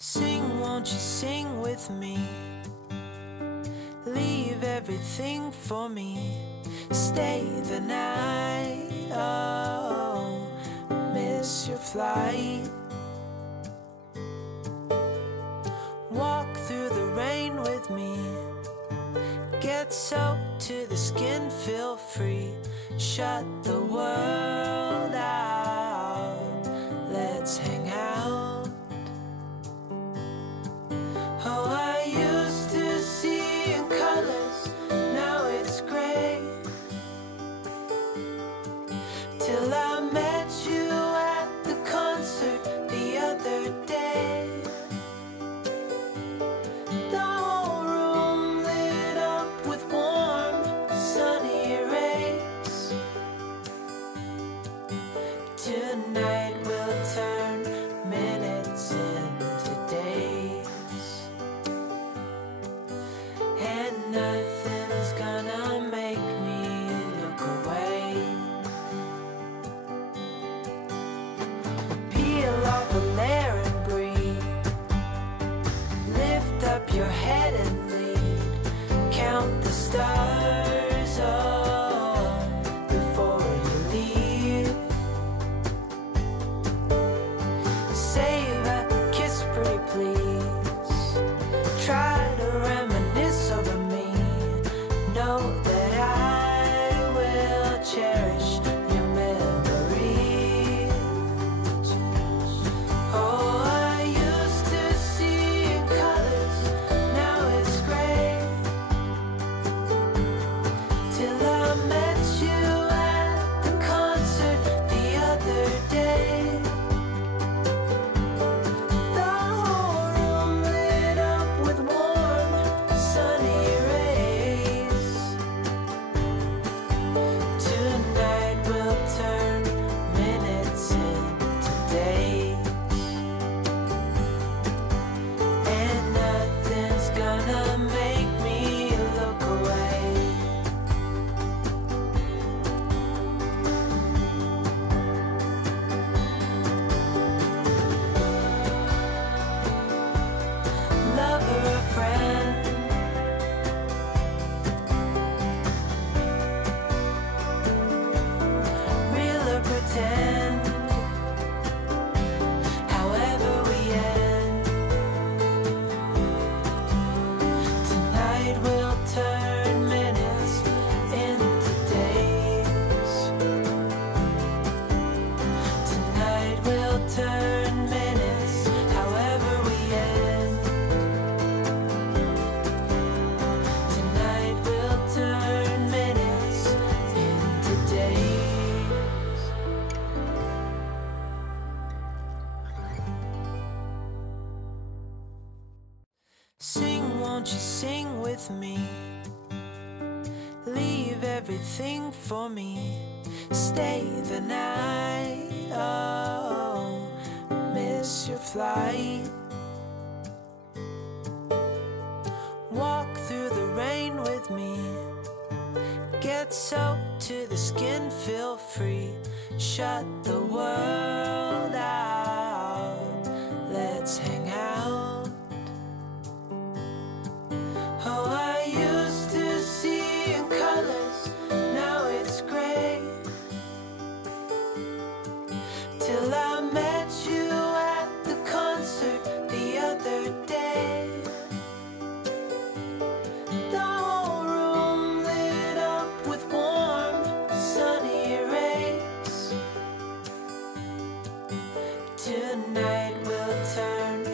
Sing, won't you sing with me? Leave everything for me. Stay the night, oh, miss your flight. Walk through the rain with me. Get soaked to the skin, feel free. Shut the world out, let's hang out. Oh, I used to see in colors, now it's gray. Till I met you at the concert the other day. The whole room lit up with warm, sunny rays. Tonight we'll turn minutes into days, and nothing's gonna make me look away. Peel off a layer and breathe. Lift up your head and lead. Count the stars, oh, before you leave. Save a kiss, pretty please. Try to reminisce over me. Know that I will cherish your memories. Oh, I used to see in colors, now it's gray. Till I met you at the concert the other day. The whole room lit up with warm, sunny rays. Tonight we'll turn minutes into days, and nothing's gonna make me look away. Lover or friend, real or pretend, however we end. Tonight we'll turn minutes into days. Tonight we'll turn minutes, however we end. Tonight we'll turn minutes into days. Sing, won't you sing with me? Leave everything for me. Stay the night, oh, miss your flight. Walk through the rain with me. Get soaked to the skin, feel free. Shut the world out, let's hang out. Oh, I used to see in colors, now it's gray. Till I met you at the concert the other day. The whole room lit up with warm, sunny rays. Tonight we'll turn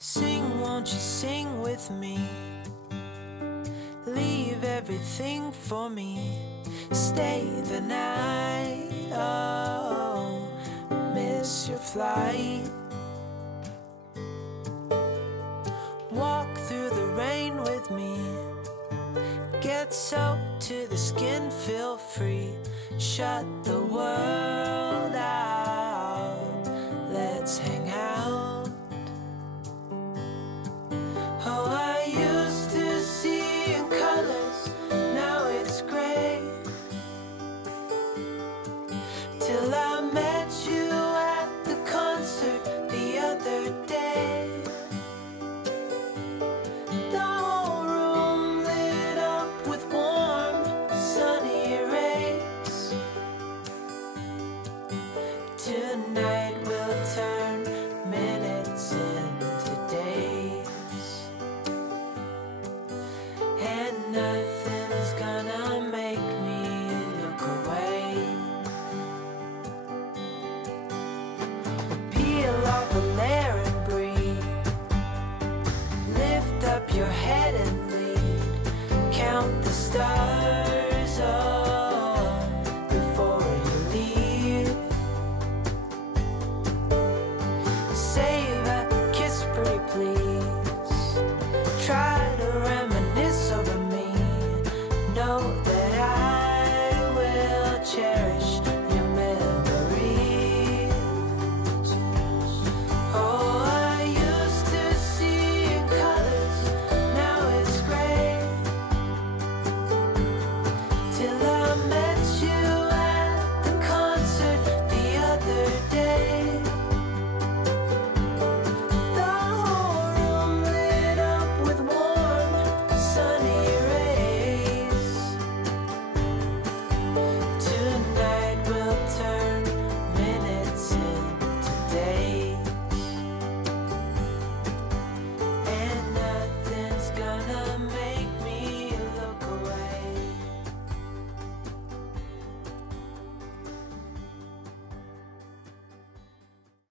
Sing, won't you sing with me? Leave everything for me. Stay the night, oh, miss your flight. Walk through the rain with me. Get soaked to the skin, feel free. Shut the world out, let's hang out. Oh, I used to see in colors, now it's gray. Till I met you at the concert the other day. The whole room lit up with warm, sunny rays. Tonight we'll turn minutes into days, and nothing's gonna make me look away. Peel off a layer and breathe. Lift up your head and lead. Count the stars.